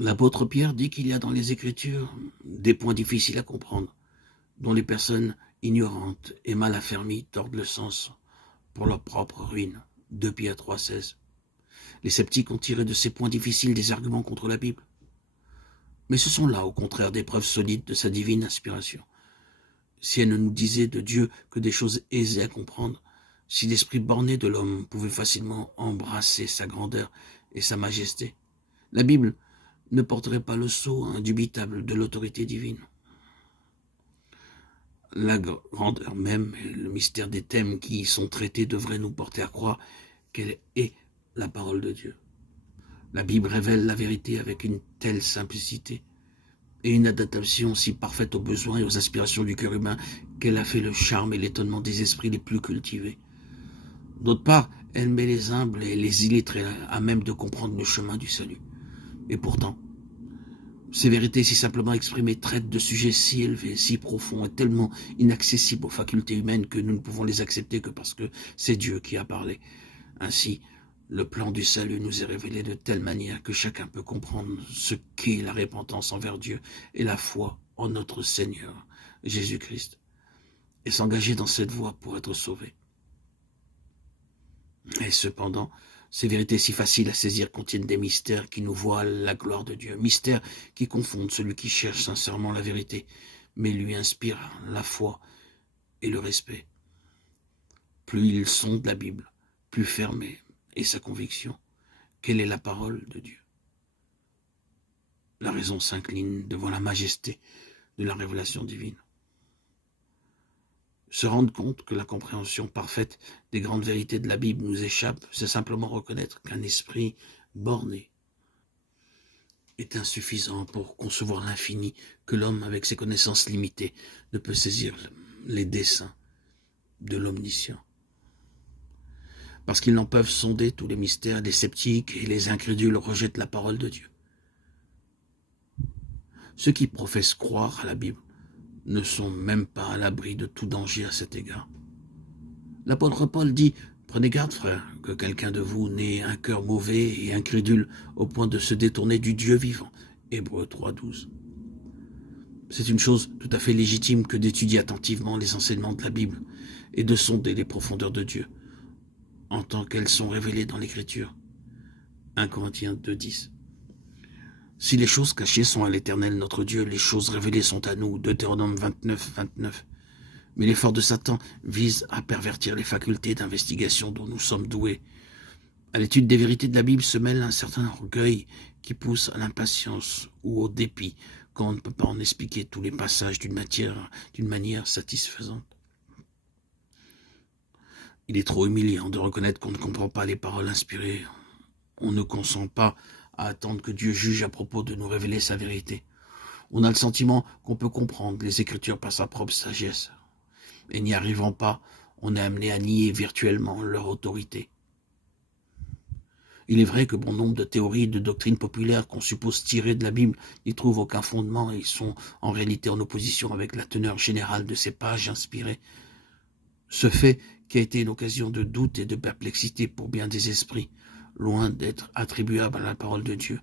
L'apôtre Pierre dit qu'il y a dans les Écritures des points difficiles à comprendre, dont les personnes ignorantes et mal affermies tordent le sens pour leur propre ruine. 2 Pierre 3,16. Les sceptiques ont tiré de ces points difficiles des arguments contre la Bible. Mais ce sont là, au contraire, des preuves solides de sa divine inspiration. Si elle ne nous disait de Dieu que des choses aisées à comprendre, si l'esprit borné de l'homme pouvait facilement embrasser sa grandeur et sa majesté, la Bible ne porterait pas le sceau indubitable de l'autorité divine. La grandeur même et le mystère des thèmes qui y sont traités devraient nous porter à croire qu'elle est la parole de Dieu. La Bible révèle la vérité avec une telle simplicité et une adaptation si parfaite aux besoins et aux aspirations du cœur humain qu'elle a fait le charme et l'étonnement des esprits les plus cultivés. D'autre part, elle met les humbles et les illettrés à même de comprendre le chemin du salut. Et pourtant, ces vérités si simplement exprimées traitent de sujets si élevés, si profonds et tellement inaccessibles aux facultés humaines que nous ne pouvons les accepter que parce que c'est Dieu qui a parlé. Ainsi, le plan du salut nous est révélé de telle manière que chacun peut comprendre ce qu'est la repentance envers Dieu et la foi en notre Seigneur Jésus-Christ et s'engager dans cette voie pour être sauvé. Et cependant, ces vérités si faciles à saisir contiennent des mystères qui nous voilent la gloire de Dieu, mystères qui confondent celui qui cherche sincèrement la vérité, mais lui inspirent la foi et le respect. Plus il sonde la Bible, plus fermée est sa conviction. Quelle est la parole de Dieu? La raison s'incline devant la majesté de la révélation divine. Se rendre compte que la compréhension parfaite des grandes vérités de la Bible nous échappe, c'est simplement reconnaître qu'un esprit borné est insuffisant pour concevoir l'infini, que l'homme, avec ses connaissances limitées, ne peut saisir les desseins de l'omniscient. Parce qu'ils n'en peuvent sonder tous les mystères, les sceptiques et les incrédules rejettent la parole de Dieu. Ceux qui professent croire à la Bible ne sont même pas à l'abri de tout danger à cet égard. L'apôtre Paul dit « Prenez garde, frères, que quelqu'un de vous n'ait un cœur mauvais et incrédule au point de se détourner du Dieu vivant. » Hébreux 3,12. C'est une chose tout à fait légitime que d'étudier attentivement les enseignements de la Bible et de sonder les profondeurs de Dieu en tant qu'elles sont révélées dans l'Écriture. 1 Corinthiens 2,10. Si les choses cachées sont à l'Éternel notre Dieu, les choses révélées sont à nous. Deutéronome 29. Mais l'effort de Satan vise à pervertir les facultés d'investigation dont nous sommes doués. À l'étude des vérités de la Bible se mêle un certain orgueil qui pousse à l'impatience ou au dépit quand on ne peut pas en expliquer tous les passages d'une manière satisfaisante. Il est trop humiliant de reconnaître qu'on ne comprend pas les paroles inspirées. On ne consent pas à attendre que Dieu juge à propos de nous révéler sa vérité. On a le sentiment qu'on peut comprendre les Écritures par sa propre sagesse. Et n'y arrivant pas, on est amené à nier virtuellement leur autorité. Il est vrai que bon nombre de théories et de doctrines populaires qu'on suppose tirer de la Bible n'y trouvent aucun fondement et sont en réalité en opposition avec la teneur générale de ces pages inspirées. Ce fait qui a été une occasion de doute et de perplexité pour bien des esprits, loin d'être attribuable à la parole de Dieu,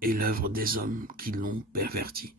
est l'œuvre des hommes qui l'ont perverti.